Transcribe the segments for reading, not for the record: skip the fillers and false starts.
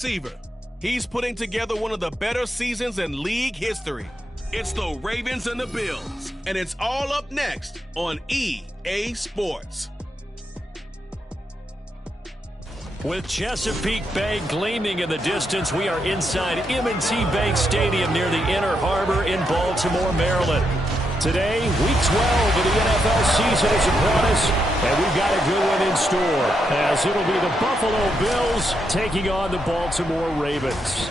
receiver. He's putting together one of the better seasons in league history. It's the Ravens and the Bills, and it's all up next on EA Sports. With Chesapeake Bay gleaming in the distance, we are inside M&T Bank Stadium near the Inner Harbor in Baltimore, Maryland. Today, Week 12 of the NFL season is upon us, and we've got a good one in store, as it'll be the Buffalo Bills taking on the Baltimore Ravens.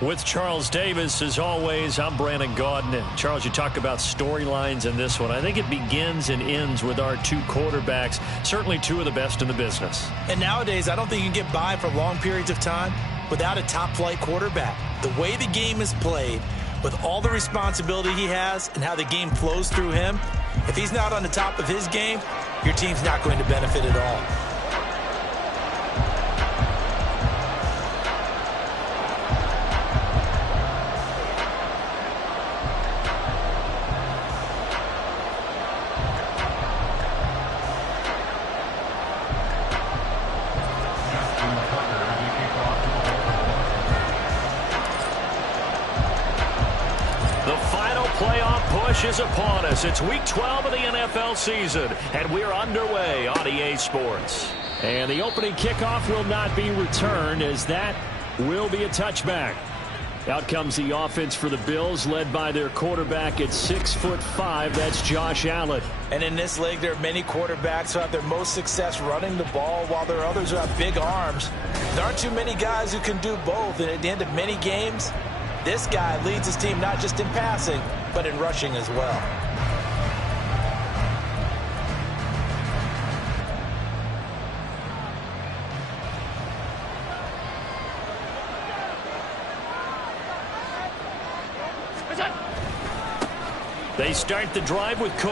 With Charles Davis, as always, I'm Brandon Gaudin. And Charles, you talk about storylines in this one. I think it begins and ends with our two quarterbacks, certainly two of the best in the business. And nowadays, I don't think you can get by for long periods of time without a top-flight quarterback. The way the game is played, with all the responsibility he has and how the game flows through him, if he's not on the top of his game, your team's not going to benefit at all. Is upon us. It's Week 12 of the NFL season, and we're underway on EA Sports. And the opening kickoff will not be returned, as that will be a touchback. Out comes the offense for the Bills, led by their quarterback at 6'5". That's Josh Allen. And in this league, there are many quarterbacks who have their most success running the ball, while there are others who have big arms. There aren't too many guys who can do both, and at the end of many games, this guy leads his team not just in passing, but in rushing as well. They start the drive with Cook.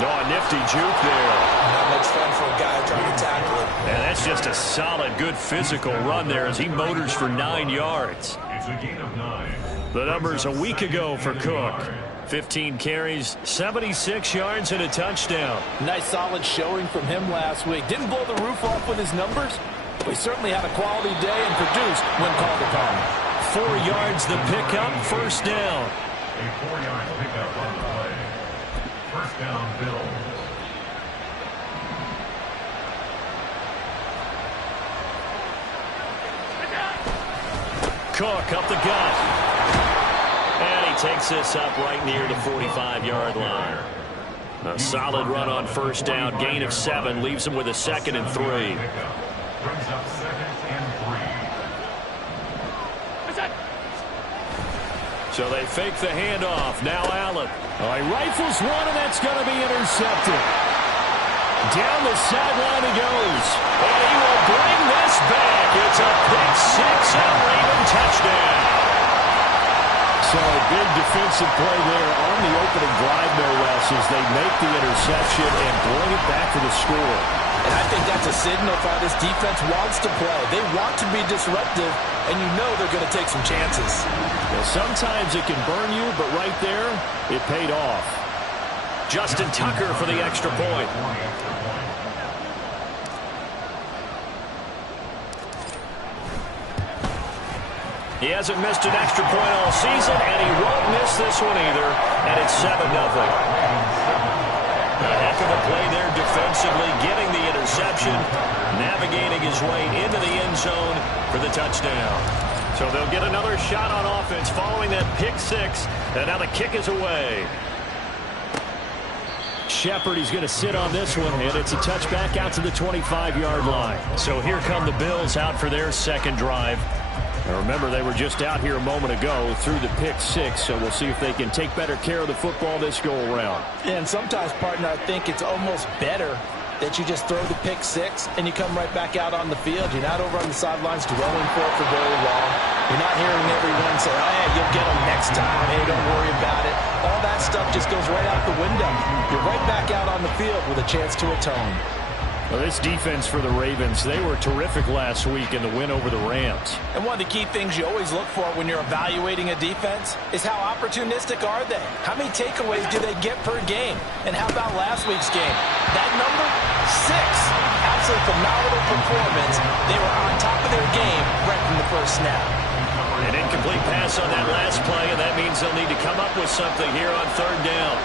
No, a nifty juke there. Not much fun for a guy trying to tackle it. And that's just a solid, good physical run there as he motors for 9 yards. It's a gain of 9. The numbers a week ago for Cook. 15 carries, 76 yards, and a touchdown. Nice solid showing from him last week. Didn't blow the roof off with his numbers, but he certainly had a quality day and produced when called upon. 4 yards the pickup, first down. A 4-yard pickup on the play. First down, Bills. Cook up the gut. And he takes this up right near the 45-yard line. A solid run on first down. Gain of 7 leaves him with a 2nd and 3. Brings up 2nd and 3. So they fake the handoff. Now Allen. He rifles one, and that's going to be intercepted. Down the sideline he goes. And he will bring this back. It's a pick 6 and Raven touchdown. So a big defensive play there on the opening drive, no less, as they make the interception and bring it back to the score. And I think that's a signal for how this defense wants to play. They want to be disruptive, and you know they're going to take some chances. Well, sometimes it can burn you, but right there, it paid off. Justin Tucker for the extra point. He hasn't missed an extra point all season, and he won't miss this one either, and it's 7-0. A heck of a play there defensively, getting the interception, navigating his way into the end zone for the touchdown. So they'll get another shot on offense following that pick 6, and now the kick is away. Shepard, he's going to sit on this one, and it's a touchback out to the 25-yard line. So here come the Bills out for their second drive. Now remember, they were just out here a moment ago through the pick 6, so we'll see if they can take better care of the football this go-around. And sometimes, partner, I think it's almost better that you just throw the pick 6 and you come right back out on the field. You're not over on the sidelines dwelling for it for very long. You're not hearing everyone say, oh, hey, you'll get them next time. Hey, don't worry about it. All that stuff just goes right out the window. You're right back out on the field with a chance to atone. Well, this defense for the Ravens, they were terrific last week in the win over the Rams. And one of the key things you always look for when you're evaluating a defense is how opportunistic are they? How many takeaways do they get per game? And how about last week's game? That number, 6. absolutely phenomenal performance. They were on top of their game right from the first snap. An incomplete pass on that last play, and that means they'll need to come up with something here on third down.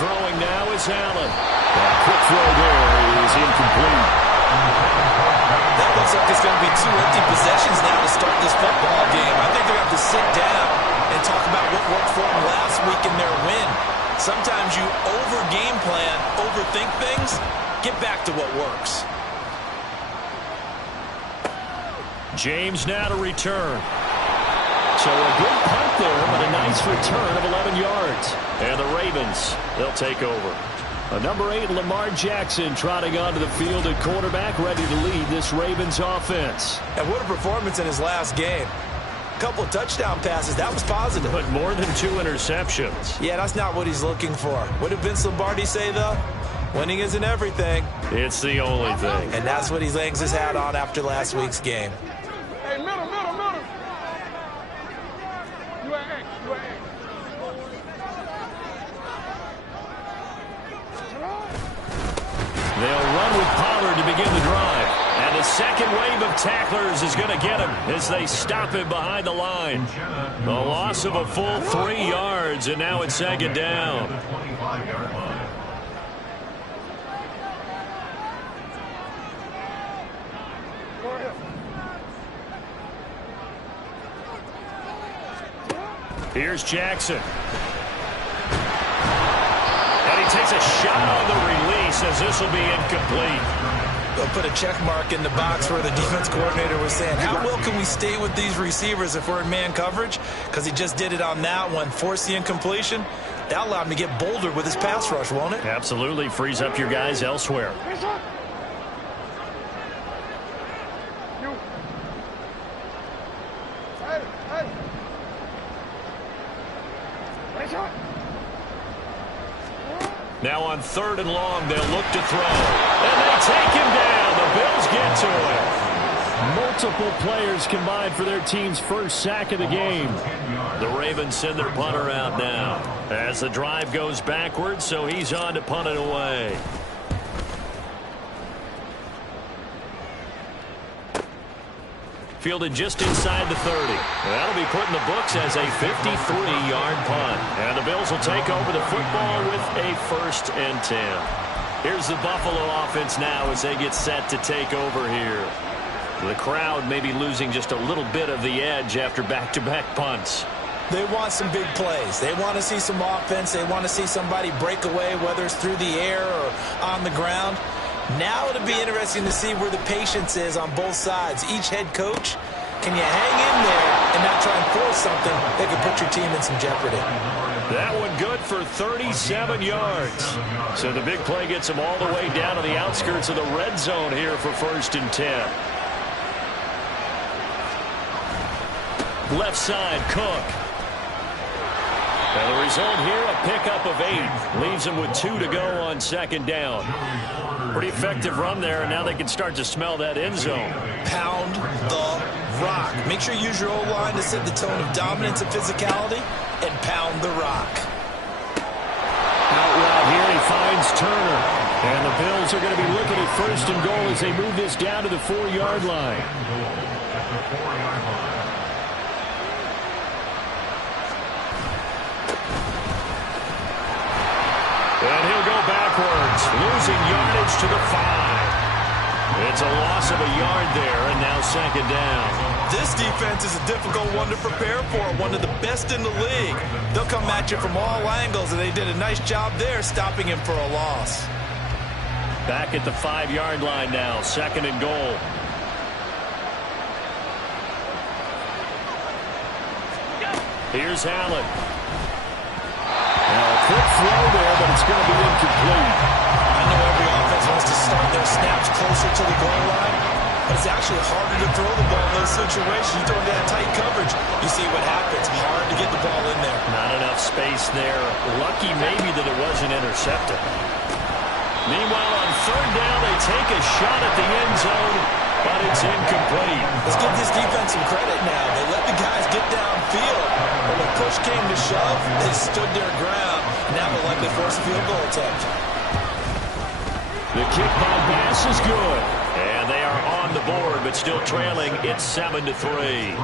Throwing now is Allen. That quick throw there is incomplete. That looks like it's going to be 2 empty possessions now to start this football game. I think they're going to have to sit down and talk about what worked for them last week in their win. Sometimes you over-game plan, overthink things. Get back to what works. James now to return. So a good punt there, but a nice return of 11 yards. And the Ravens, they'll take over. Number 8, Lamar Jackson, trotting onto the field at quarterback, ready to lead this Ravens offense. And what a performance in his last game. A couple of touchdown passes, that was positive. But more than 2 interceptions. Yeah, that's not what he's looking for. What did Vince Lombardi say, though? Winning isn't everything. It's the only thing. And that's what he hangs his hat on after last week's game. Hey, middle. You at X. They'll run with Pollard to begin the drive. And the second wave of tacklers is going to get him as they stop him behind the line. The loss of a full 3 yards, and now it's second down. Here's Jackson. And he takes a shot on the release as this will be incomplete. They'll put a check mark in the box where the defense coordinator was saying, how well can we stay with these receivers if we're in man coverage? Because he just did it on that one, forced the incompletion. That allowed him to get bolder with his pass rush, won't it? Absolutely. Frees up your guys elsewhere. Now on 3rd and long, they'll look to throw. And they take him down. The Bills get to him. Multiple players combined for their team's first sack of the game. The Ravens send their punter out now as the drive goes backwards, so he's on to punt it away. Fielded just inside the 30. That'll be put in the books as a 53-yard punt. And the Bills will take over the football with a 1st and 10. Here's the Buffalo offense now as they get set to take over here. The crowd may be losing just a little bit of the edge after back-to-back punts. They want some big plays. They want to see some offense. They want to see somebody break away, whether it's through the air or on the ground. Now it'll be interesting to see where the patience is on both sides. Each head coach, can you hang in there and not try and force something that could put your team in some jeopardy? That one good for 37 yards. So the big play gets them all the way down to the outskirts of the red zone here for 1st and 10. Left side, Cook. And the result here, a pickup of 8. Leaves them with 2 to go on 2nd down. Pretty effective run there, and now they can start to smell that end zone. Pound the rock. Make sure you use your O-line to set the tone of dominance and physicality, and pound the rock. Out route here, he finds Turner. And the Bills are going to be looking at 1st and goal as they move this down to the 4-yard line. And he'll go backwards, losing yardage to the 5. It's a loss of a yard there, and now 2nd down. This defense is a difficult one to prepare for, one of the best in the league. They'll come at you from all angles, and they did a nice job there stopping him for a loss. Back at the 5-yard line now, 2nd and goal. Here's Allen. Now a quick throw there, but it's going to be incomplete. I know every offense wants to start their snaps closer to the goal line, but it's actually harder to throw the ball in those situations. You throw into that tight coverage, you see what happens. Hard to get the ball in there. Not enough space there. Lucky maybe that it wasn't intercepted. Meanwhile, on 3rd down, they take a shot at the end zone, but it's incomplete. Let's give this defense some credit now. They let the guys get downfield, but when push came to shove, they stood their ground. Now they'll likely force a field goal attempt. The kick by Bass is good. And they are on the board, but still trailing. It's 7-3.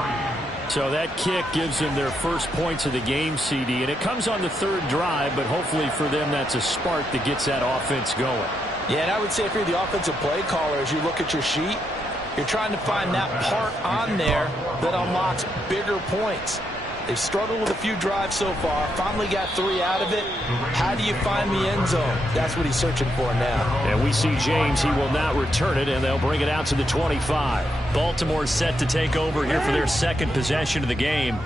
So that kick gives them their first points of the game, CD. And it comes on the third drive, but hopefully for them that's a spark that gets that offense going. Yeah, and I would say if you're the offensive play caller, as you look at your sheet, you're trying to find that part on there that unlocks bigger points. They've struggled with a few drives so far. Finally got 3 out of it. How do you find the end zone? That's what he's searching for now. And we see James. He will not return it, and they'll bring it out to the 25. Baltimore set to take over here for their second possession of the game.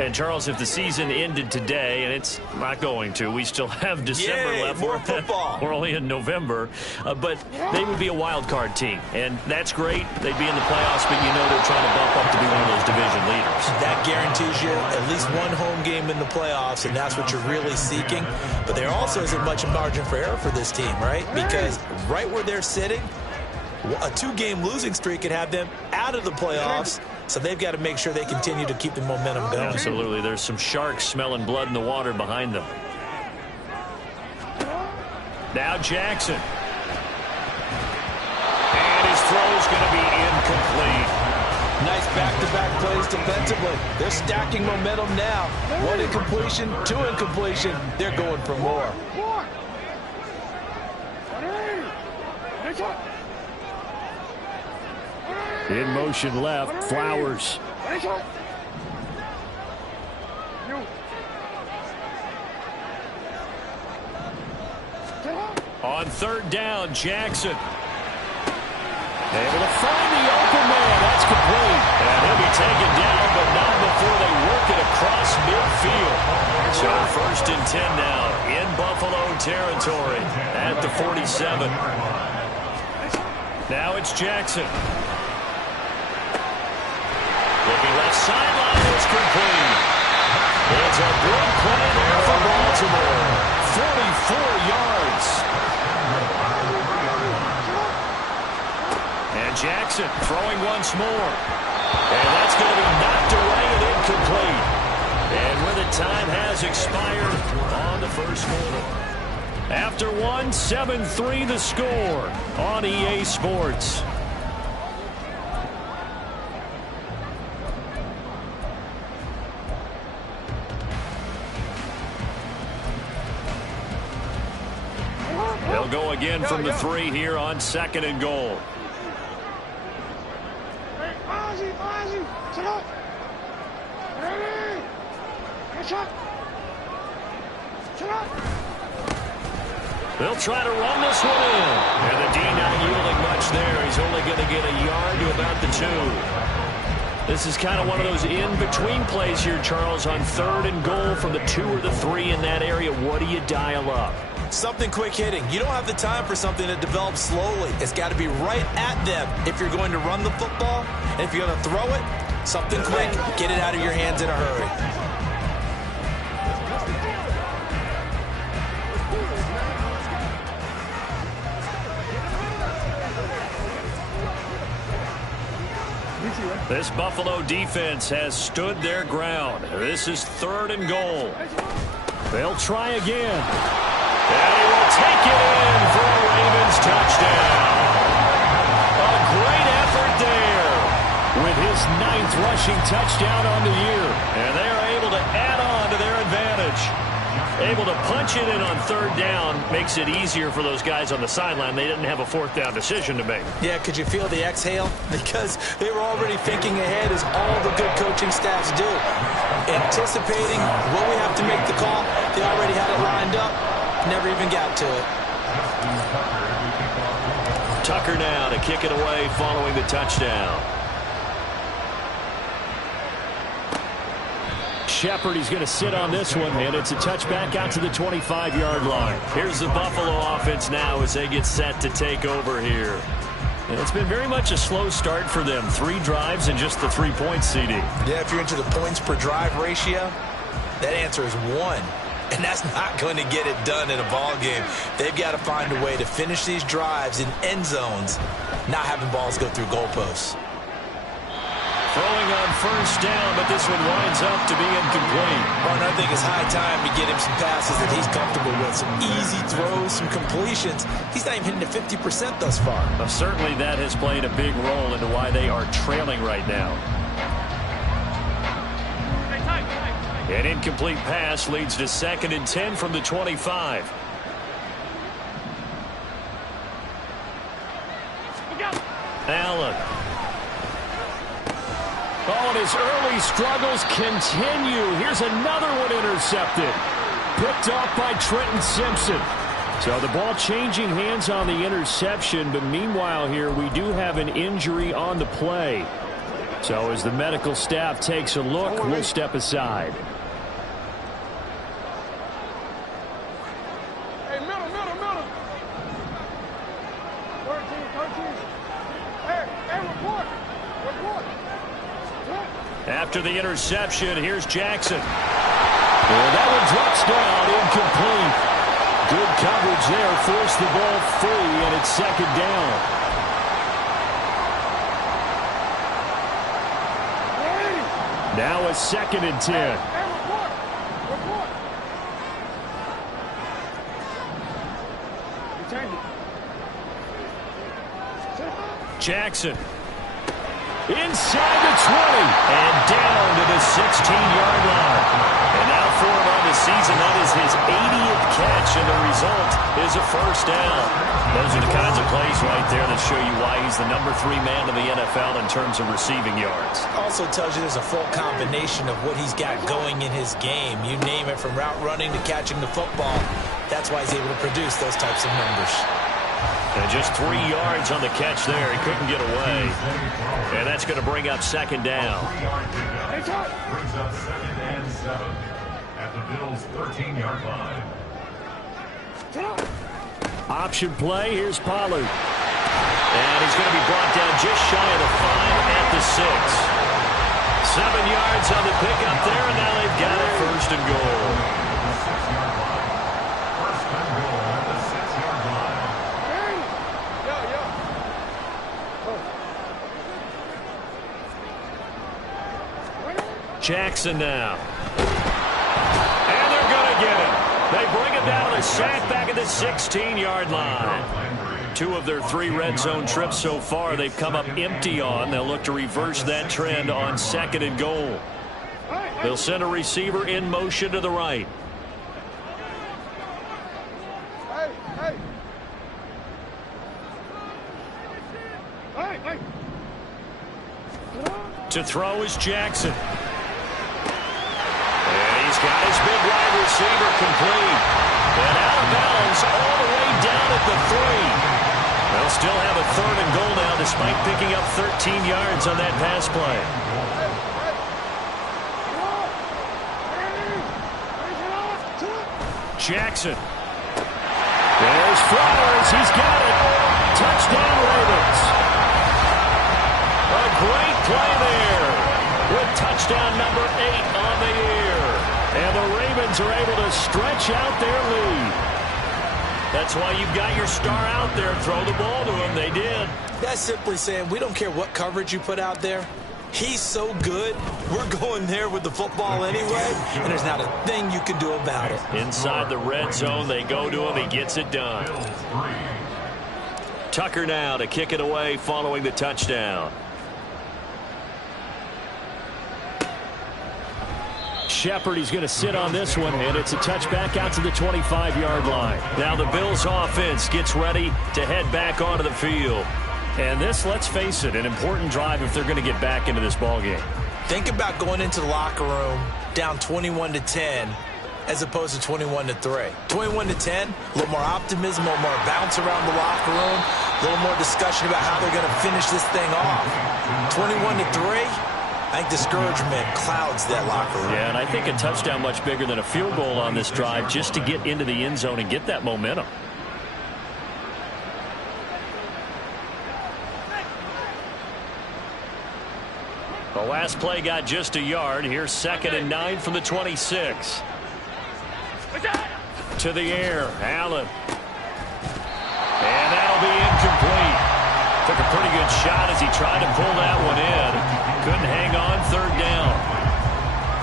And, Charles, if the season ended today, and it's not going to, we still have December left. More football. We're only in November. But they would be a wild card team. And that's great. They'd be in the playoffs, but you know they're trying to bump up to be one of those division leaders. That guarantees you at least one home game in the playoffs, and that's what you're really seeking. But there also isn't much margin for error for this team, right? Because right where they're sitting, a 2-game losing streak could have them out of the playoffs. So they've got to make sure they continue to keep the momentum going. Absolutely. There's some sharks smelling blood in the water behind them. Now Jackson. And his throw's going to be incomplete. Nice back-to-back plays defensively. They're stacking momentum now. 1 incompletion, 2 incompletion. They're going for more. In motion left, Flowers. On third down, Jackson. Able to find the open man. That's complete. And he'll be taken down, but not before they work it across midfield. So 1st and 10 now in Buffalo territory at the 47. Now it's Jackson. Looking left sideline, it's complete. It's a good play there for Baltimore. 44 yards. And Jackson throwing once more. And that's going to be knocked away and incomplete. And when the time has expired on the first quarter. After 1, 7-3 the score on EA Sports. They'll go again from the 3 here on 2nd and goal. They'll try to run this one in. And the D not yielding much there. He's only going to get a yard to about the 2. This is kind of one of those in-between plays here, Charles, on 3rd and goal from the 2 or the 3 in that area. What do you dial up? Something quick hitting. You don't have the time for something that develops slowly. It's got to be right at them if you're going to run the football. And if you're going to throw it, something quick. Get it out of your hands in a hurry. This Buffalo defense has stood their ground. This is 3rd and goal. They'll try again. And he will take it in for a Ravens touchdown. A great effort there with his 9th rushing touchdown on the year. And they are able to add on to their advantage. Able to punch it in on 3rd down makes it easier for those guys on the sideline. They didn't have a 4th down decision to make. Yeah, could you feel the exhale? Because they were already thinking ahead, as all the good coaching staffs do. Anticipating what we have to make the call. They already had it lined up. Never even got to it. Tucker now to kick it away following the touchdown. Shepard, he's going to sit on this one, and it's a touchback out to the 25-yard line. Here's the Buffalo offense now as they get set to take over here. And it's been very much a slow start for them. 3 drives and just the 3 points, CD. Yeah, if you're into the points per drive ratio, that answer is 1. And that's not going to get it done in a ball game. They've got to find a way to finish these drives in end zones, not having balls go through goalposts. Throwing on first down, but this one winds up to be incomplete. Martin, I think it's high time to get him some passes that he's comfortable with. Some easy throws, some completions. He's not even hitting at 50% thus far. Well, certainly that has played a big role into why they are trailing right now. An incomplete pass leads to 2nd and 10 from the 25. Allen. Oh, and his early struggles continue. Here's another one intercepted. Picked off by Trenton Simpson. So the ball changing hands on the interception, but meanwhile here we do have an injury on the play. So as the medical staff takes a look, we'll step aside. Hey, middle. 13. Hey, report. After the interception, here's Jackson. And that one drops down, incomplete. Good coverage there, forced the ball free, and it's 2nd down. Now a 2nd and 10. Jackson. Inside the 20 and down to the 16-yard line. And now for him on the season, that is his 80th catch, and the result is a first down. Those are the kinds of plays right there that show you why he's the number 3 man in the NFL in terms of receiving yards. Also tells you there's a full combination of what he's got going in his game. You name it, from route running to catching the football. That's why he's able to produce those types of numbers. And just 3 yards on the catch there. He couldn't get away. And that's going to bring up 2nd down. Brings up 2nd and 7 at the Bills' 13-yard line. Option play. Here's Pollard. And he's going to be brought down just shy of the 5 at the 6. 7 yards on the pickup there, and now they've got it 1st and goal. Jackson now. And they're going to get him. They bring him down with a sack back at the 16-yard line. 2 of their 3 red zone trips so far they've come up empty on. They'll look to reverse that trend on 2nd and goal. They'll send a receiver in motion to the right. To throw is Jackson. He's got his big wide receiver complete. And out of bounds all the way down at the 3. They'll still have a 3rd and goal now despite picking up 13 yards on that pass play. Jackson. There's Flowers. He's got it. Touchdown, Ravens. A great play there with touchdown number 8 on the year. And the Ravens are able to stretch out their lead. That's why you've got your star out there. Throw the ball to him. They did. That's simply saying we don't care what coverage you put out there. He's so good, we're going there with the football anyway, and there's not a thing you can do about it. Inside the red zone, they go to him. He gets it done. Tucker now to kick it away following the touchdown. Shepard, he's going to sit on this one, and it's a touchback out to the 25-yard line. Now the Bills offense gets ready to head back onto the field. And this, let's face it, an important drive if they're going to get back into this ballgame. Think about going into the locker room down 21-10 as opposed to 21-3. 21-10, a little more optimism, a little more bounce around the locker room, a little more discussion about how they're going to finish this thing off. 21-3. I think discouragement clouds that locker room. Yeah, and I think a touchdown much bigger than a field goal on this drive just to get into the end zone and get that momentum. The last play got just a yard. Here's 2nd and 9 from the 26. To the air, Allen. And that'll be incomplete. Took a pretty good shot as he tried to pull that one in. Couldn't hang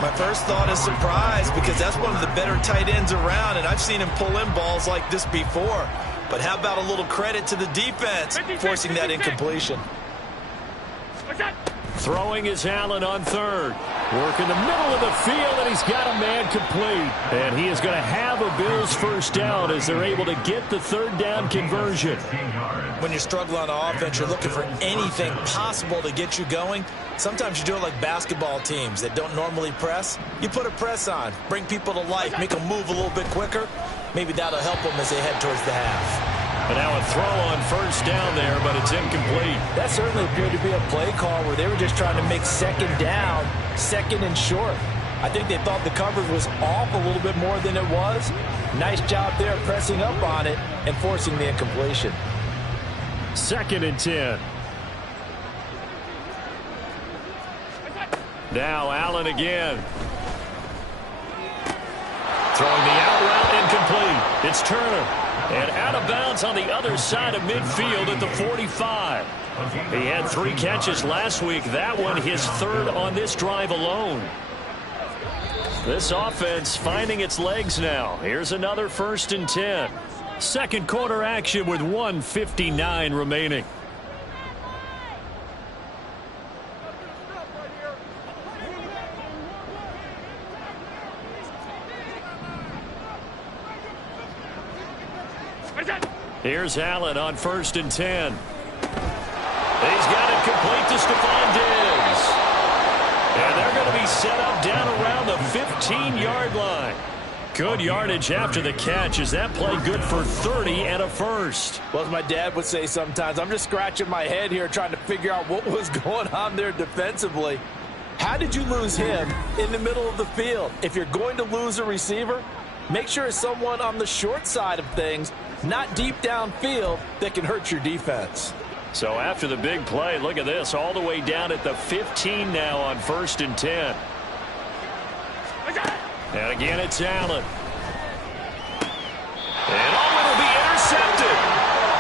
My first thought is surprise, because that's one of the better tight ends around, and I've seen him pull in balls like this before. But how about a little credit to the defense forcing that incompletion? Throwing is Allen on third. Work in the middle of the field, and he's got a man complete. And he is going to have a Bills first down as they're able to get the third down conversion. When you struggle on offense, you're looking for anything possible to get you going. Sometimes you do it like basketball teams that don't normally press. You put a press on, bring people to life, make them move a little bit quicker. Maybe that'll help them as they head towards the half. And now a throw on first down there, but it's incomplete. That certainly appeared to be a play call where they were just trying to make second down, second and short. I think they thought the coverage was off a little bit more than it was. Nice job there pressing up on it and forcing the incompletion. 2nd and 10. Now Allen again. Throwing the out route incomplete. It's Turner. And out of bounds on the other side of midfield at the 45. He had 3 catches last week. That one his 3rd on this drive alone. This offense finding its legs now. Here's another 1st and 10. Second quarter action with 1:59 remaining. Here's Allen on 1st and 10. He's got it complete to Stephon Diggs. And they're going to be set up down around the 15-yard line. Good yardage after the catch. Is that play good for 30 and a first? Well, as my dad would say sometimes, I'm just scratching my head here trying to figure out what was going on there defensively. How did you lose him in the middle of the field? If you're going to lose a receiver, make sure it's someone on the short side of things, not deep downfield, that can hurt your defense. So after the big play, look at this, all the way down at the 15 now on 1st and 10. And again, it's Allen. And it'll be intercepted.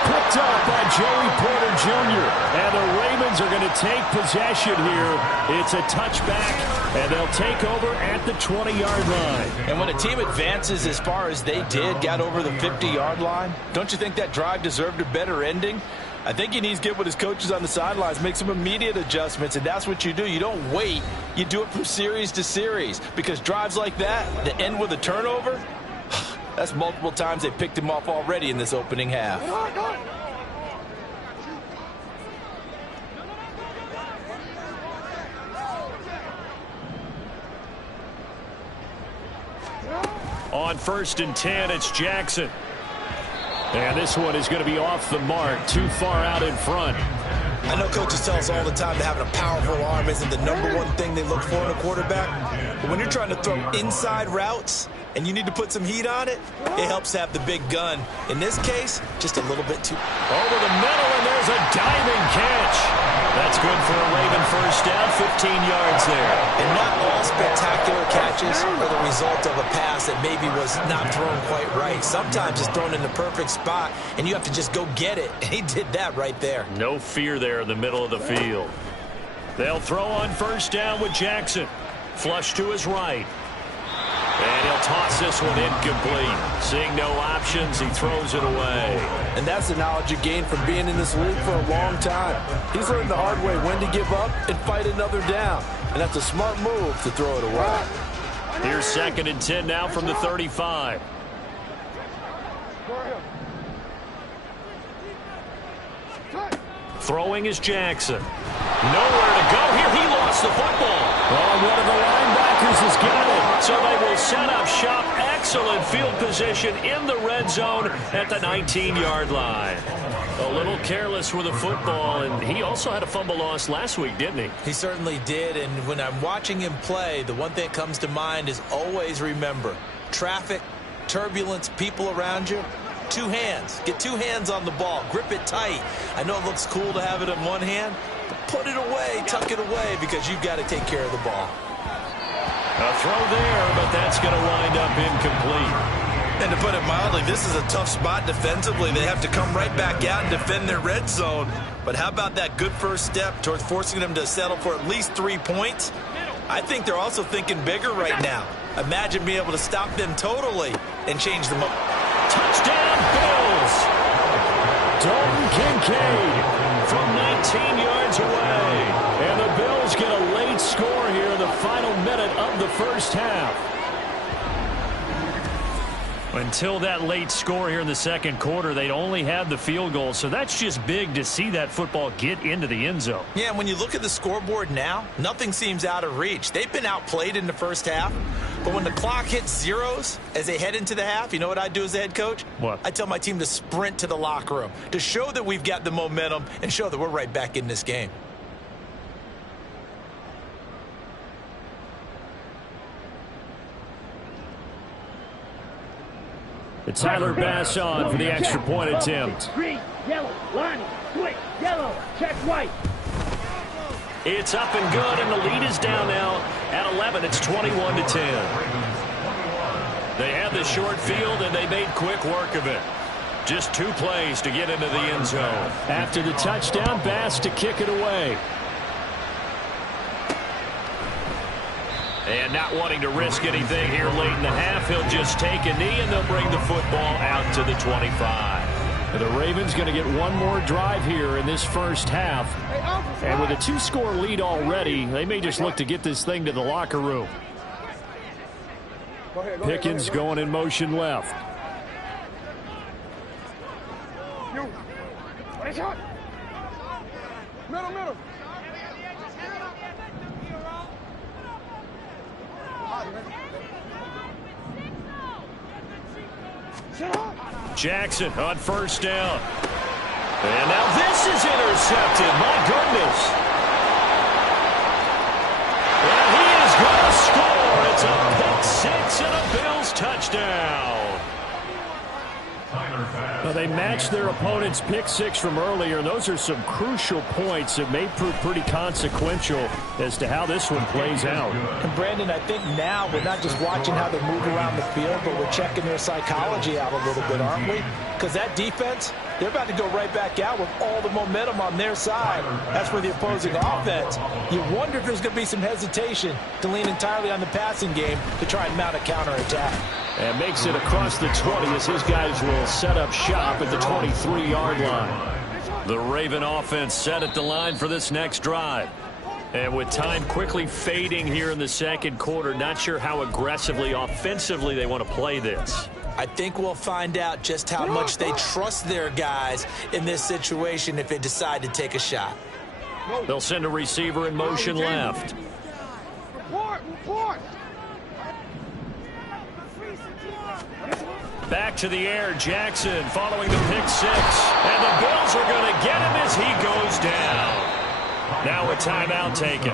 Picked up by Joey Porter Jr. And the Ravens are going to take possession here. It's a touchback, and they'll take over at the 20-yard line. And when a team advances as far as they did, got over the 50-yard line, don't you think that drive deserved a better ending? I think he needs to get with his coaches on the sidelines, make some immediate adjustments, and that's what you do. You don't wait. You do it from series to series, because drives like that end with a turnover, that's multiple times they picked him off already in this opening half. On 1st and 10, it's Jackson. And this one is going to be off the mark, too far out in front. I know coaches tell us all the time that having a powerful arm isn't the #1 thing they look for in a quarterback. But when you're trying to throw inside routes and you need to put some heat on it, it helps to have the big gun. In this case, just a little bit too. Over the middle, and there's a diving catch. That's good for a Raven first down, 15 yards there. And not all spectacular catches are the result of a pass that maybe was not thrown quite right. Sometimes it's thrown in the perfect spot, and you have to just go get it. And he did that right there. No fear there in the middle of the field. They'll throw on first down with Jackson. Flush to his right. And he'll toss this one incomplete. Seeing no options, he throws it away. And that's the knowledge you gain from being in this league for a long time. He's learned the hard way when to give up and fight another down. And that's a smart move to throw it away. Here's 2nd and 10 now from the 35. Throwing is Jackson. Nowhere to go here. He lost the football. Oh, one of the linebackers has got it. So they will set up shop. Excellent field position in the red zone at the 19-yard line. A little careless with the football, and he also had a fumble loss last week, didn't he? He certainly did, and when I'm watching him play, the one thing that comes to mind is always remember, traffic, turbulence, people around you, 2 hands. Get 2 hands on the ball. Grip it tight. I know it looks cool to have it in one hand, but put it away, tuck it away, because you've got to take care of the ball. A throw there, but that's going to wind up incomplete. And to put it mildly, this is a tough spot defensively. They have to come right back out and defend their red zone. But how about that good first step towards forcing them to settle for at least 3 points? I think they're also thinking bigger right now. Imagine being able to stop them totally and change them up. Touchdown, Bills! Dalton Kincaid from 19 yards away. And the Bills get a late score here in the final minute of the first half. Until that late score here in the second quarter, they'd only had the field goal. So that's just big to see that football get into the end zone. Yeah, and when you look at the scoreboard now, nothing seems out of reach. They've been outplayed in the first half. But when the clock hits zeros as they head into the half, you know what I do as a head coach? What? I tell my team to sprint to the locker room to show that we've got the momentum and show that we're right back in this game. It's Tyler Bass on for the extra point attempt. Green, yellow, line, switch, yellow, check white. It's up and good, and the lead is down now at 11. It's 21-10. They had the short field, and they made quick work of it. Just 2 plays to get into the end zone. After the touchdown, Bass to kick it away. And not wanting to risk anything here late in the half, he'll just take a knee, and they'll bring the football out to the 25. The Ravens going to get one more drive here in this first half. And with a 2-score lead already, they may just look to get this thing to the locker room. Pickens going in motion left. Middle. Jackson on first down. And now this is intercepted. My goodness. And he is going to score. It's a pick-6 and a Bills touchdown. Well, they matched their opponent's pick-6 from earlier. Those are some crucial points that may prove pretty consequential as to how this one plays out. And Brandon, I think now we're not just watching how they move around the field, but we're checking their psychology out a little bit, aren't we? Because that defense, they're about to go right back out with all the momentum on their side. That's for the opposing offense. You wonder if there's going to be some hesitation to lean entirely on the passing game to try and mount a counterattack. And makes it across the 20 as his guys will set up shop at the 23-yard line. The Raven offense set at the line for this next drive. And with time quickly fading here in the second quarter, not sure how aggressively, offensively they want to play this. I think we'll find out just how much they trust their guys in this situation if they decide to take a shot. They'll send a receiver in motion left. Report. Back to the air, Jackson following the pick-6. And the Bills are going to get him as he goes down. Now a timeout taken.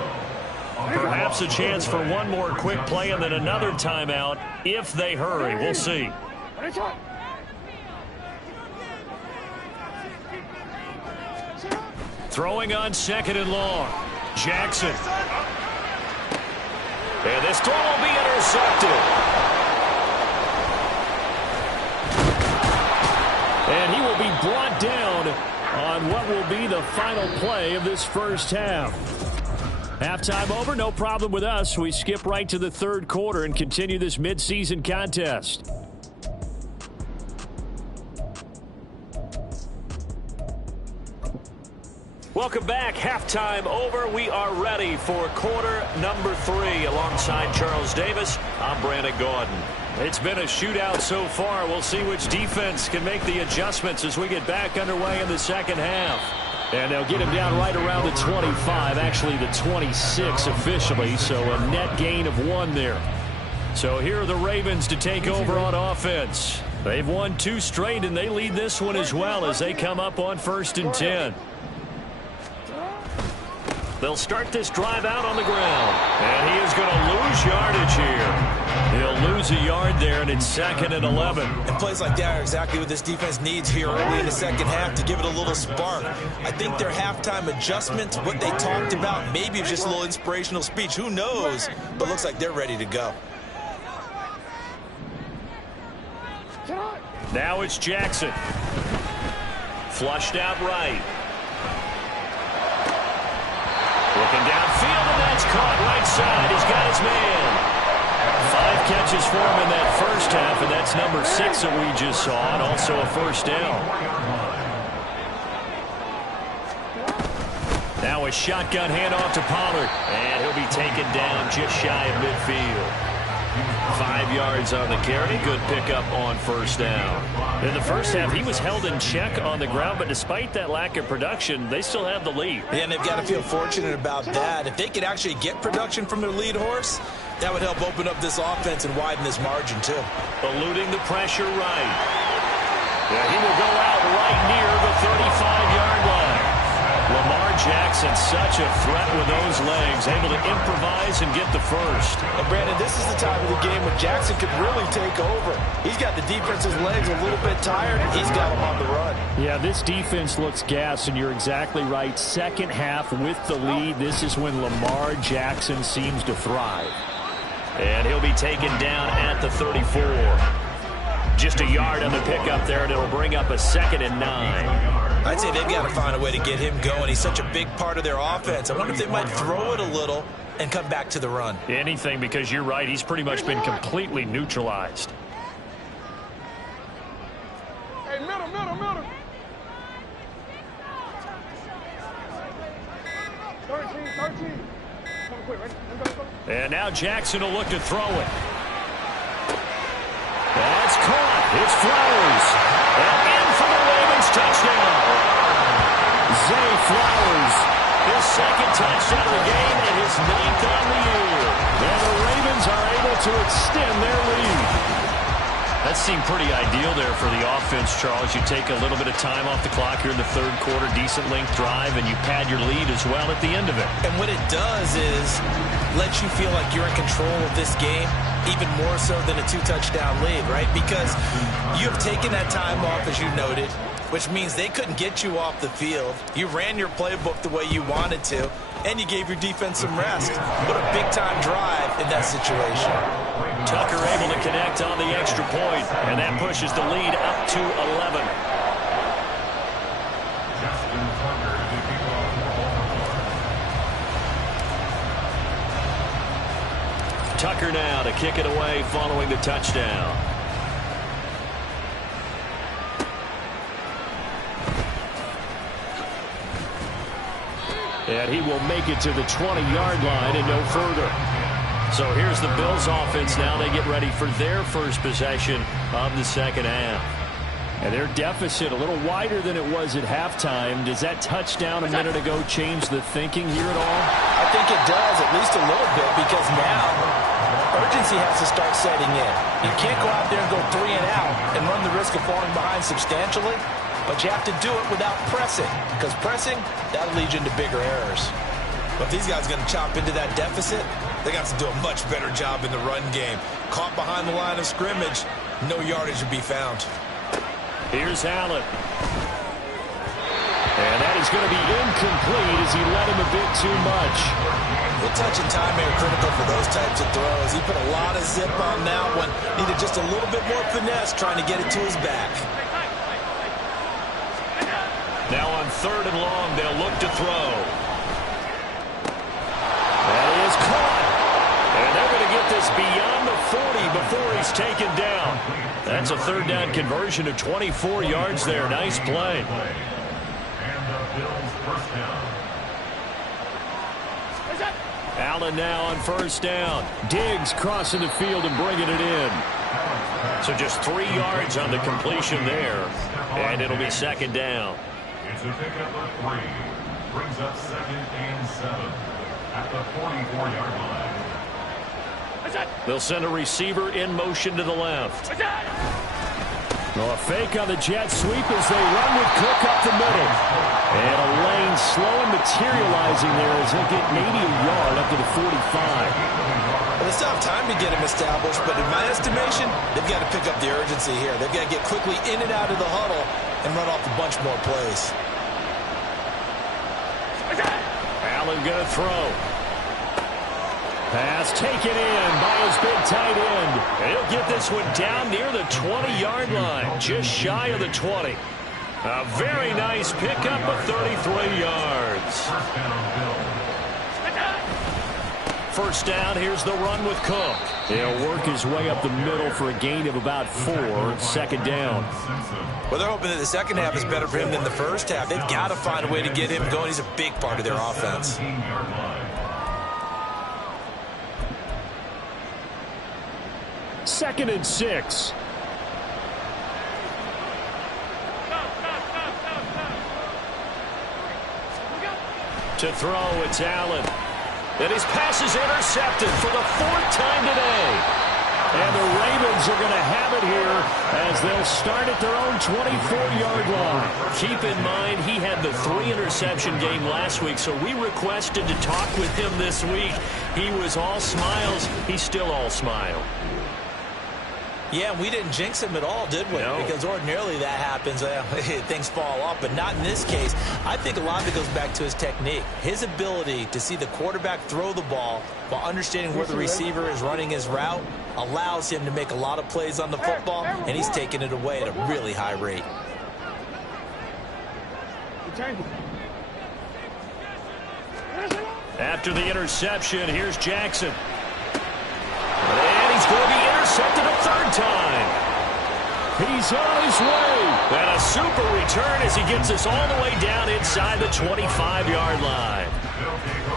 Perhaps a chance for one more quick play and then another timeout if they hurry. We'll see. Throwing on second and long. Jackson. And this throw will be intercepted. And he will be brought down on what will be the final play of this first half. Halftime over, no problem with us. We skip right to the third quarter and continue this midseason contest. Welcome back. Halftime over. We are ready for quarter number 3. Alongside Charles Davis, I'm Brandon Gordon. It's been a shootout so far. We'll see which defense can make the adjustments as we get back underway in the second half. And they'll get him down right around the 25, actually the 26 officially, so a net gain of 1 there. So here are the Ravens to take over on offense. They've won 2 straight, and they lead this one as well as they come up on 1st and 10. They'll start this drive out on the ground. And he is going to lose yardage here. He'll lose a yard there, and it's 2nd and 11. And plays like that are exactly what this defense needs here early in the second half to give it a little spark. I think their halftime adjustment, what they talked about, maybe it's just a little inspirational speech. Who knows? But looks like they're ready to go. Now it's Jackson. Flushed out right. Looking downfield, and that's caught right side. He's got his man. 5 catches for him in that first half, and that's number 6 that we just saw, and also a first down. Now a shotgun handoff to Pollard, and he'll be taken down just shy of midfield. 5 yards on the carry. Good pickup on first down. In the first half, he was held in check on the ground, but despite that lack of production, they still have the lead. Yeah, and they've got to feel fortunate about that. If they could actually get production from their lead horse, that would help open up this offense and widen this margin, too. Eluding the pressure right. Yeah, he will go out right near the 35-yard line. Lamar Jackson, such a threat with those legs, able to improvise and get the first. And Brandon, this is the time of the game when Jackson could really take over. He's got the defense's legs a little bit tired, and he's got them on the run. Yeah, this defense looks gassed, and you're exactly right. Second half with the lead, this is when Lamar Jackson seems to thrive. And he'll be taken down at the 34. Just a yard on the pickup there, and it'll bring up a 2nd and 9. I'd say they've got to find a way to get him going. He's such a big part of their offense. I wonder if they might throw it a little and come back to the run. Anything, because you're right. He's pretty much been completely neutralized. Hey, middle. 13. Come on, quick, ready? Go. And now Jackson will look to throw it. That's caught. It's Flowers. And in for the Ravens touchdown. Zay Flowers, his 2nd touchdown of the game and his 9th on the year. And the Ravens are able to extend their lead. That seemed pretty ideal there for the offense, Charles. You take a little bit of time off the clock here in the 3rd quarter, decent length drive, and you pad your lead as well at the end of it. And what it does is let you feel like you're in control of this game, even more so than a 2-touchdown lead, right? Because you've taken that time off, as you noted, which means they couldn't get you off the field. You ran your playbook the way you wanted to, and you gave your defense some rest. What a big-time drive in that situation. Tucker able to connect on the extra point, and that pushes the lead up to 11. Tucker now to kick it away following the touchdown. And he will make it to the 20-yard line and no further. So here's the Bills offense now. They get ready for their first possession of the 2nd half. And their deficit a little wider than it was at halftime. Does that touchdown a minute ago change the thinking here at all? I think it does, at least a little bit, because now urgency has to start setting in. You can't go out there and go 3 and out and run the risk of falling behind substantially, but you have to do it without pressing, because pressing, that'll lead you into bigger errors. But if these guys are going to chop into that deficit, they got to do a much better job in the run game. Caught behind the line of scrimmage, no yardage to be found. Here's Allen. And that is going to be incomplete as he led him a bit too much. The touch and timing are critical for those types of throws. He put a lot of zip on that one. Needed just a little bit more finesse trying to get it to his back. Now on 3rd and long, they'll look to throw. That is caught. And they're going to get this beyond the 40 before he's taken down. That's a 3rd down conversion of 24 yards there. Nice play. And the Bills first down. Allen now on 1st down. Diggs crossing the field and bringing it in. So just 3 yards on the completion there. And it'll be 2nd down. It's a pickup of 3. Brings up 2nd and 7 at the 44-yard line. They'll send a receiver in motion to the left. Well, a fake on the jet sweep as they run with Cook up the middle. And a lane slow and materializing there as he'll get maybe a yard up to the 45. Well, they still have time to get him established, but in my estimation, they've got to pick up the urgency here. They've got to get quickly in and out of the huddle and run off a bunch more plays. Allen going to throw. Pass taken in by his big tight end. And he'll get this one down near the 20-yard line, just shy of the 20. A very nice pickup of 33 yards. First down, here's the run with Cook. He'll work his way up the middle for a gain of about 4. Second down. Well, they're hoping that the second half is better for him than the first half. They've got to find a way to get him going. He's a big part of their offense. Second and 6. To throw, it's Allen. And his pass is intercepted for the 4th time today. And the Ravens are going to have it here as they'll start at their own 24-yard line. Keep in mind, he had the 3-interception game last week, so we requested to talk with him this week. He was all smiles. He's still all smile. Yeah, we didn't jinx him at all, did we? No. Because ordinarily that happens. Things fall off, but not in this case. I think a lot of it goes back to his technique. His ability to see the quarterback throw the ball while understanding where the receiver is running his route allows him to make a lot of plays on the football, and he's taking it away at a really high rate. After the interception, here's Jackson. And he's going to be intercepted a 3rd time. He's on his way. And a super return as he gets us all the way down inside the 25-yard line.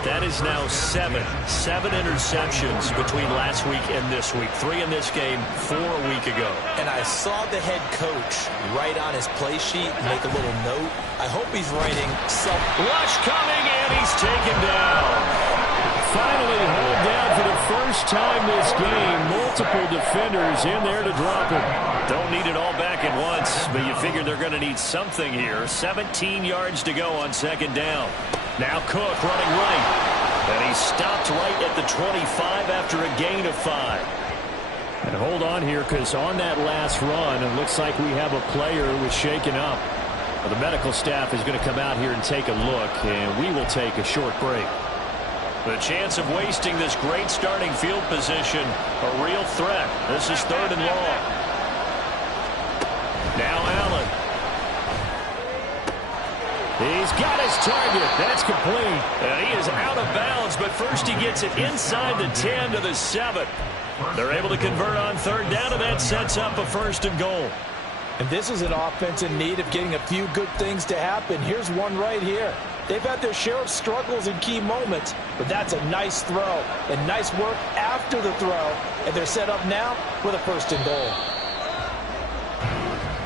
That is now 7 interceptions between last week and this week. 3 in this game, 4 a week ago. And I saw the head coach write on his play sheet, make a little note. I hope he's writing Rush coming, and he's taken down. Finally held down for the first time this game. Multiple defenders in there to drop him. Don't need it all back at once, but you figure they're going to need something here. 17 yards to go on 2nd down. Now Cook running right. And he stopped right at the 25 after a gain of 5. And hold on here, because on that last run, it looks like we have a player who was shaken up. Well, the medical staff is going to come out here and take a look, and we will take a short break. The chance of wasting this great starting field position, a real threat. This is 3rd and long. Now Allen. He's got his target. That's complete. And he is out of bounds, but first he gets it inside the 10 to the 7. They're able to convert on 3rd down, and that sets up a 1st and goal. And this is an offense in need of getting a few good things to happen. Here's one right here. They've had their share of struggles in key moments, but that's a nice throw and nice work after the throw. And they're set up now with a 1st and goal.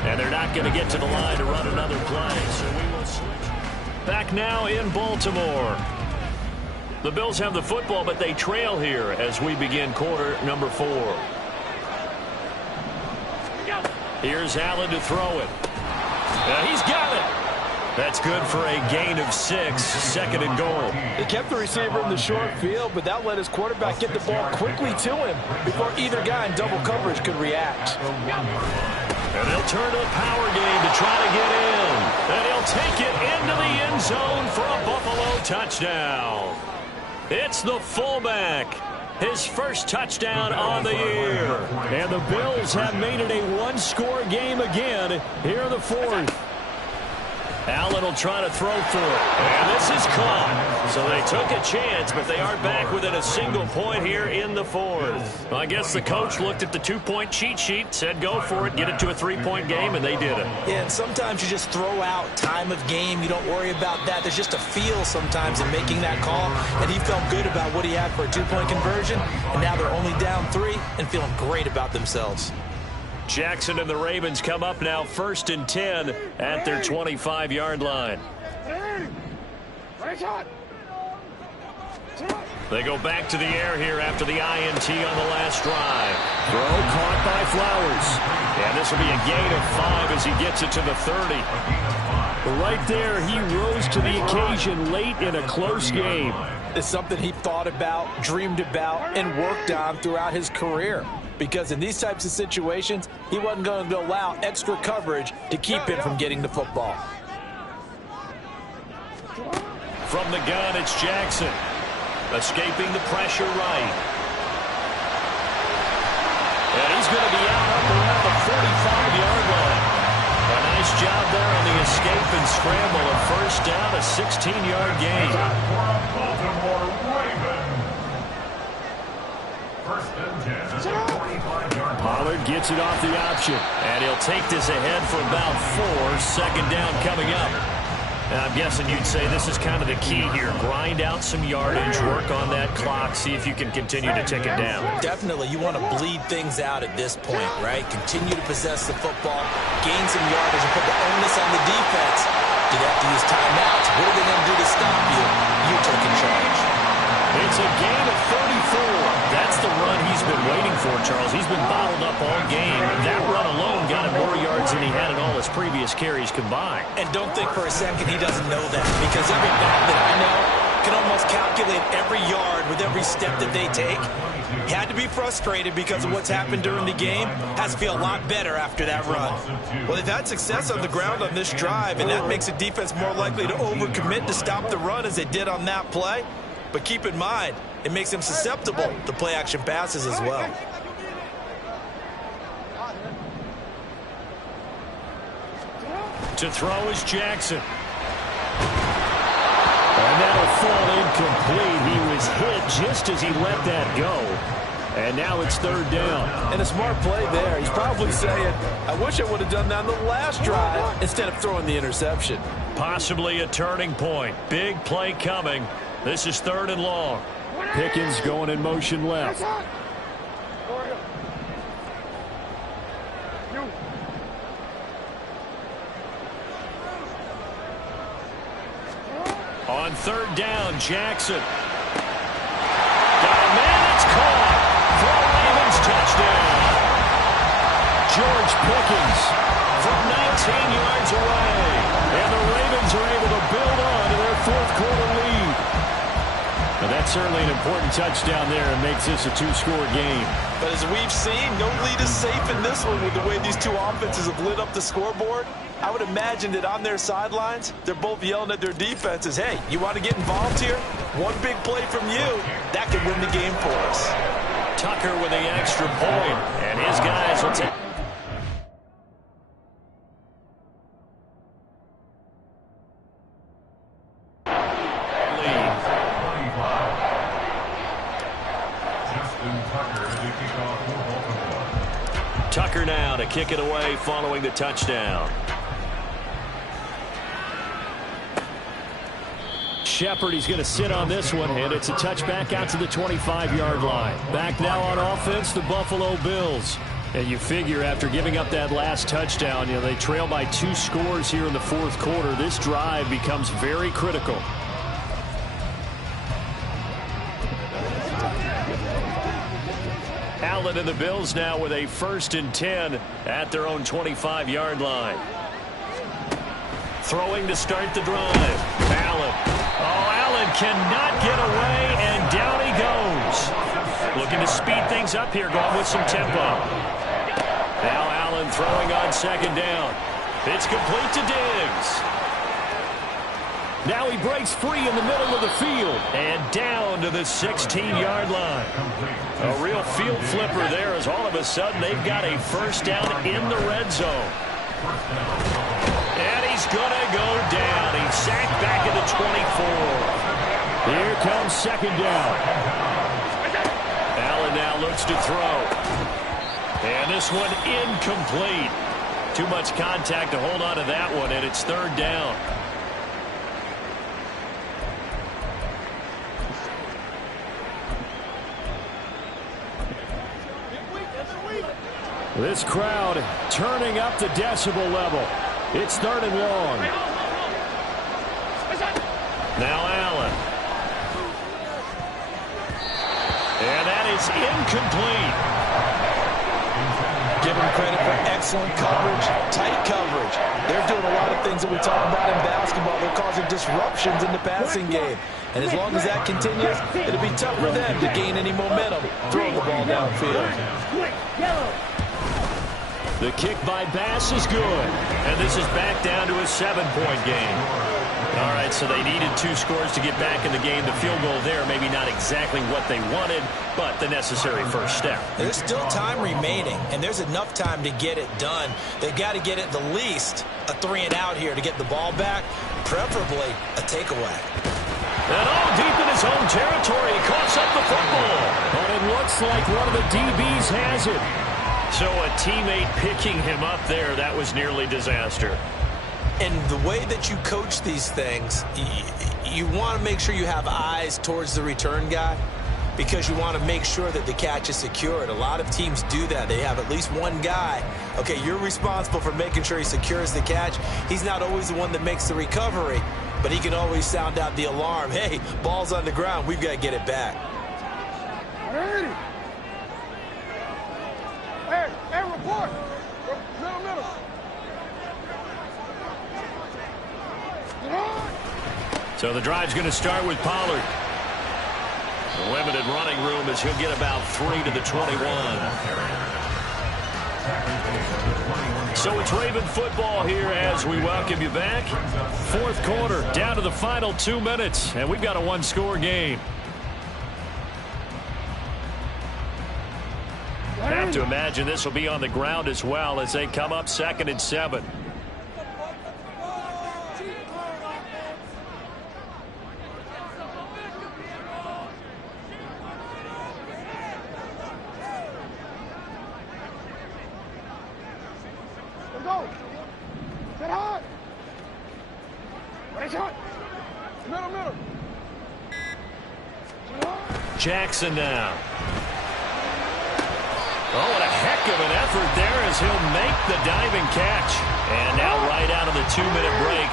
And they're not going to get to the line to run another play, so we will switch. Back now in Baltimore. The Bills have the football, but they trail here as we begin quarter number 4. Here's Allen to throw it. And he's got it. That's good for a gain of 6, 2nd and goal. They kept the receiver in the short field, but that let his quarterback get the ball quickly to him before either guy in double coverage could react. And they'll turn to the power game to try to get in. And he'll take it into the end zone for a Buffalo touchdown. It's the fullback. His first touchdown on the year. And the Bills have made it a 1-score game again here in the 4th. Allen will try to throw for it. And this is caught. So they took a chance, but they are back within a single point here in the 4th. Well, I guess the coach looked at the 2-point cheat sheet, said go for it, get it to a 3-point game, and they did it. Yeah, and sometimes you just throw out time of game. You don't worry about that. There's just a feel sometimes in making that call, and he felt good about what he had for a 2-point conversion, and now they're only down 3 and feeling great about themselves. Jackson and the Ravens come up now 1st and 10 at their 25-yard line. They go back to the air here after the INT on the last drive. Throw caught by Flowers. And this will be a gain of 5 as he gets it to the 30. Right there, he rose to the occasion late in a close game. It's something he thought about, dreamed about, and worked on throughout his career. Because in these types of situations, he wasn't going to allow extra coverage to keep him from getting the football. From the gun, it's Jackson. Escaping the pressure right. And he's going to be out up around the 45-yard line. A nice job there on the escape and scramble. A first down, a 16-yard gain. gets it off the option. And he'll take this ahead for about 4. Second down coming up. And I'm guessing you'd say this is kind of the key here. Grind out some yardage, work on that clock, see if you can continue to tick it down. Definitely. You want to bleed things out at this point, right? Continue to possess the football, gain some yardage, and put the onus on the defense. Do they have to use timeouts? What are they going to do to stop you? You take in charge. It's a gain of 34. That's the run he's been waiting for, Charles. He's been bottled up all game. That run alone got him more yards than he had in all his previous carries combined. And don't think for a second he doesn't know that, because every back that I know can almost calculate every yard with every step that they take. He had to be frustrated because of what's happened during the game. Has to feel a lot better after that run. Well, they've had success on the ground on this drive, and that makes the defense more likely to overcommit to stop the run as they did on that play. But keep in mind, it makes them susceptible to play-action passes as well. To throw is Jackson. And that'll fall incomplete. He was hit just as he let that go. And now it's third down. And a smart play there. He's probably saying, I wish I would have done that on the last drive instead of throwing the interception. Possibly a turning point. Big play coming. This is third and long. Pickens going in motion left. On third down, Jackson. Got a man, it's caught. For a Ravens touchdown. George Pickens from 19 yards away. And the Ravens are able to build on to their fourth quarter lead. Now that's certainly an important touchdown there and makes this a 2-score game. But as we've seen, no lead is safe in this one with the way these two offenses have lit up the scoreboard. I would imagine that on their sidelines, they're both yelling at their defenses, hey, you want to get involved here? One big play from you, that could win the game for us. Tucker with the extra point, and his guys will take. Tucker now to kick it away following the touchdown. Shepard, he's going to sit on this one, and it's a touchback out to the 25-yard line. Back now on offense, the Buffalo Bills. And you figure after giving up that last touchdown, they trail by 2 scores here in the fourth quarter. This drive becomes very critical. Allen and the Bills now with a 1st and 10 at their own 25-yard line. Throwing to start the drive. Allen. Oh, Allen cannot get away, and down he goes. Looking to speed things up here, going with some tempo. Now Allen throwing on second down. It's complete to Diggs. Now he breaks free in the middle of the field and down to the 16-yard line. A real field flipper there as all of a sudden they've got a first down in the red zone. And he's going to go down. He's sacked back at the 24. Here comes second down. Allen now looks to throw. And this one incomplete. Too much contact to hold on to that one, and it's third down. This crowd turning up the decibel level. It's third and long. Now Allen. And that is incomplete. Give them credit for excellent coverage, tight coverage. They're doing a lot of things that we talk about in basketball. They're causing disruptions in the passing game. And as long as that continues, it'll be tough for them to gain any momentum throwing the ball downfield. The kick by Bass is good. And this is back down to a 7-point game. All right, so they needed 2 scores to get back in the game. The field goal there, maybe not exactly what they wanted, but the necessary first step. There's still time remaining, and there's enough time to get it done. They've got to get at the least a 3-and-out here to get the ball back, preferably a takeaway. And all deep in his own territory, he coughs up the football. But it looks like one of the DBs has it. So a teammate picking him up there, that was nearly disaster. And the way that you coach these things, you want to make sure you have eyes towards the return guy because you want to make sure that the catch is secured. A lot of teams do that. They have at least one guy. Okay, you're responsible for making sure he secures the catch. He's not always the one that makes the recovery, but he can always sound out the alarm. Hey, ball's on the ground. We've got to get it back. Ready. Hey, report. Middle. So the drive's going to start with Pollard. A limited running room as he'll get about 3 to the 21. So it's Raven football here as we welcome you back. Fourth quarter, down to the final 2 minutes, and we've got a one-score game. I have to imagine this will be on the ground as well as they come up 2nd and 7. Jackson now. Oh, what a heck of an effort there as he'll make the diving catch. And now right out of the 2-minute break,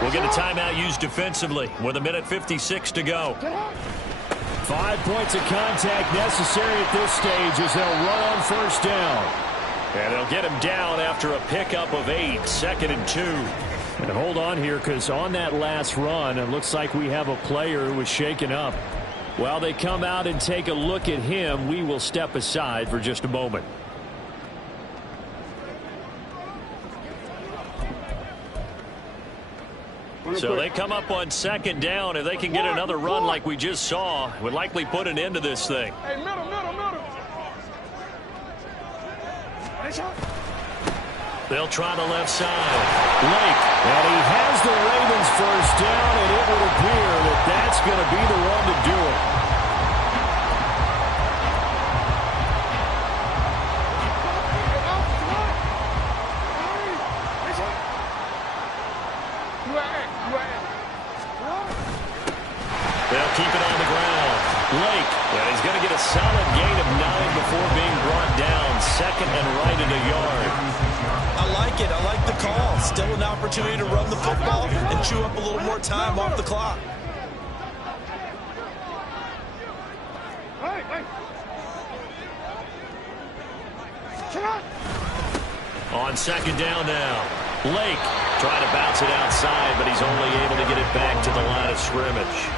we'll get a timeout used defensively with 1:56 to go. 5 points of contact necessary at this stage as they'll run on first down. And they'll get him down after a pickup of 8, 2nd and 2. And hold on here because on that last run, it looks like we have a player who was shaken up. While they come out and take a look at him, we will step aside for just a moment. So they come up on 2nd down. If they can get another run like we just saw, would likely put an end to this thing. Hey, middle. They'll try the left side. Lake, and he has the Ravens first down, and it would appear that that's going to be the one to do it. They'll keep it on the ground. Lake, and he's going to get a solid gain of 9 before being brought down. 2nd and right in a yard. I like it. I like the call. Still an opportunity to run the football and chew up a little more time off the clock. On 2nd down now. Lake trying to bounce it outside, but he's only able to get it back to the line of scrimmage.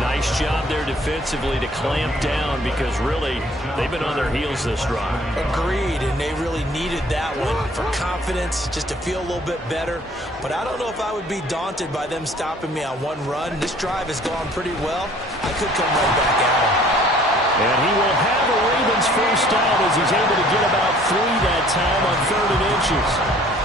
Nice job there defensively to clamp down because really they've been on their heels this drive. Agreed, and they really needed that one for confidence, just to feel a little bit better. But I don't know if I would be daunted by them stopping me on one run. This drive has gone pretty well. I could come right back at him. And he will have a Ravens first down as he's able to get about 3 that time on 3rd and inches.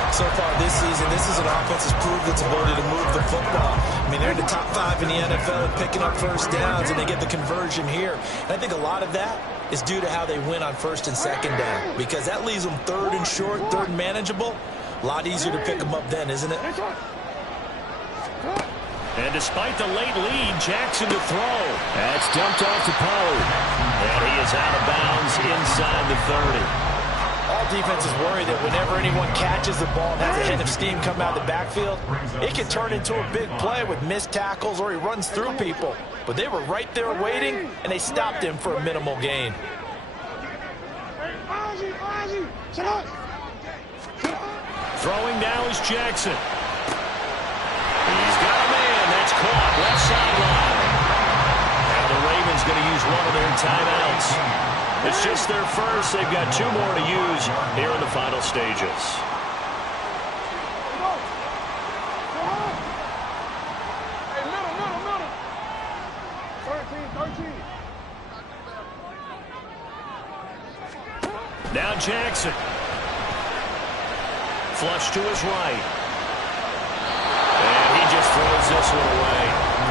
So far this season, this is an offense that's proved its ability to move the football. I mean, they're in the top 5 in the NFL at picking up first downs, and they get the conversion here. And I think a lot of that is due to how they win on 1st and 2nd down, because that leaves them 3rd and short, 3rd and manageable. A lot easier to pick them up then, isn't it? And despite the late lead, Jackson to throw. That's dumped off to Pollard. And he is out of bounds inside the 30. All defenses worry that whenever anyone catches the ball and has a head of steam come out of the backfield, it can turn into a big play with missed tackles or he runs through people. But they were right there waiting, and they stopped him for a minimal gain. Throwing now is Jackson. He's got a man. That's caught. Left sideline. Now the Ravens going to use one of their timeouts. It's just their first. They've got 2 more to use here in the final stages. Now Jackson. Flush to his right. And he just throws this one away.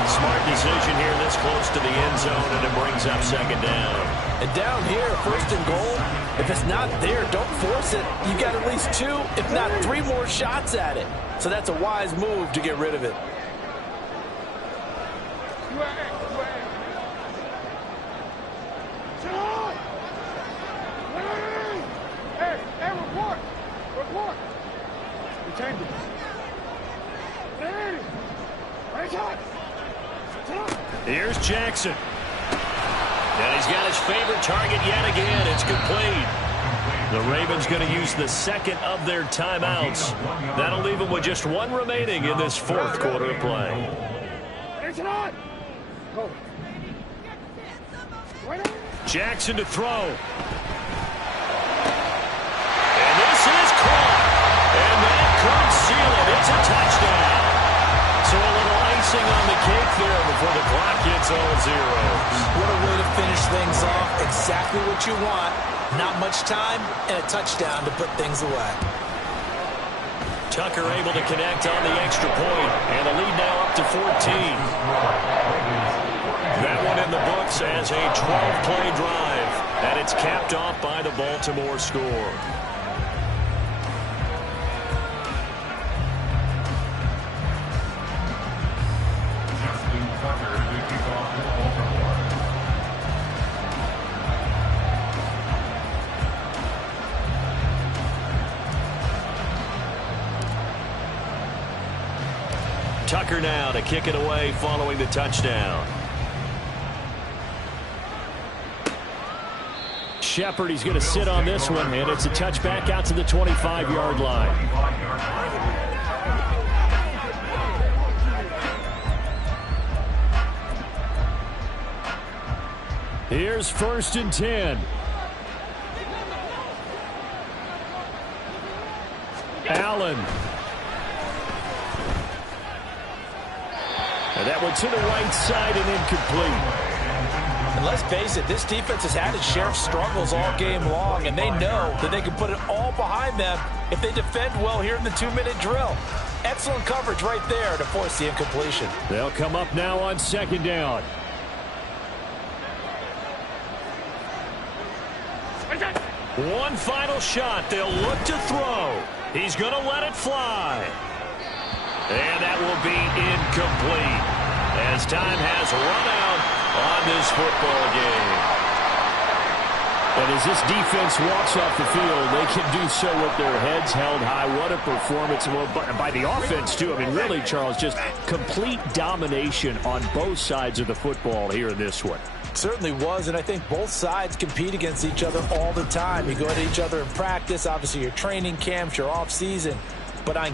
Smart decision here this close to the end zone, and it brings up second down. And down here, first and goal, if it's not there, don't force it. You got at least 2, if not 3 more shots at it. So that's a wise move to get rid of it. Here's Jackson. And he's got his favorite target yet again. It's complete. The Ravens going to use the second of their timeouts. That'll leave them with just 1 remaining in this 4th quarter of play. Jackson to throw. And this is caught. And that could seal it. It's a touchdown. So a little icing on the cake there before the clock gets all zeros. What a way to finish things off. Exactly what you want. Not much time and a touchdown to put things away. Tucker able to connect on the extra point. And the lead now up to 14. That one in the books as a 12-play drive. And it's capped off by the Baltimore score. Tucker now to kick it away following the touchdown. Shepard, he's going to sit on this one, and it's a touchback out to the 25-yard line. Here's 1st and 10. Allen. And that one to the right side and incomplete. And let's face it, this defense has had its share of struggles all game long, and they know that they can put it all behind them if they defend well here in the 2-minute drill. Excellent coverage right there to force the incompletion. They'll come up now on 2nd down. One final shot. They'll look to throw. He's going to let it fly. And that will be incomplete as time has run out on this football game. And as this defense walks off the field, they can do so with their heads held high. What a performance by the offense, too. I mean, really, Charles, just complete domination on both sides of the football here in this one. Certainly was, and I think both sides compete against each other all the time. You go at each other in practice, obviously your training camps, your off season. But on